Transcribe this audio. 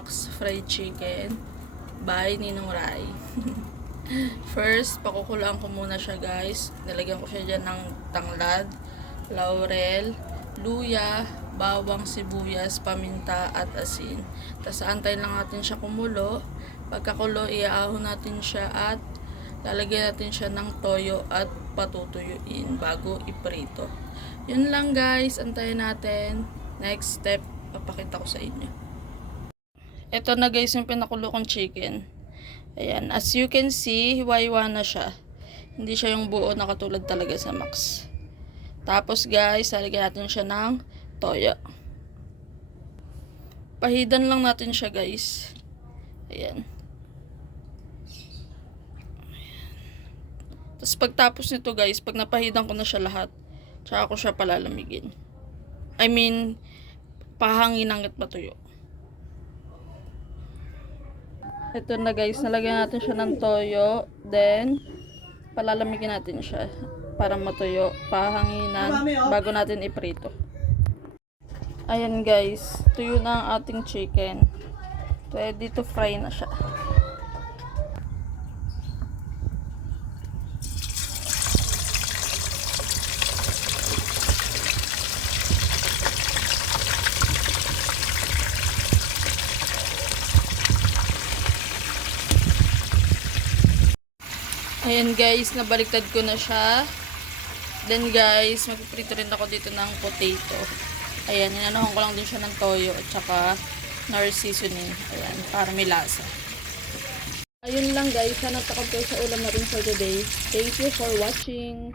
Max Fried Chicken by Ninong Rai. First, pakukulaan ko muna siya guys. Nilagyan ko siya dyan ng tanglad, laurel, luya, bawang, sibuyas, paminta at asin. Tapos antayin lang natin siya kumulo. Pagkakulo, iaahon natin siya at lalagyan natin siya ng toyo at patutuyuin bago iprito. Yun lang guys, antayin natin. Next step, papakita ko sa inyo. Ito na guys yung pinakulo kong chicken. Ayan, as you can see, hiwa-hiwa na siya. Hindi siya yung buo na katulad talaga sa Max. Tapos guys, lalagyan natin siya ng toyo. Pahidan lang natin siya guys. Ayan. Tapos pagtapos nito guys, pag napahidan ko na siya lahat, tsaka ko siya palalamigin. I mean, pahangin hanggat matuyo. Ito na guys, nalagyan natin siya ng toyo. Then, palalamigin natin siya para matuyo, pahanginan, bago natin iprito. Ayan guys, tuyo na ang ating chicken. Ready to fry na siya. Ayan guys, nabaliktad ko na siya. Then guys, magpiprito rin ako dito ng potato. Ayan, inanohan ko lang din siya ng toyo at saka nor seasoning. Ayan, para may lasa. Ayun lang guys, sana takot kayo sa ulam na rin for today. Thank you for watching.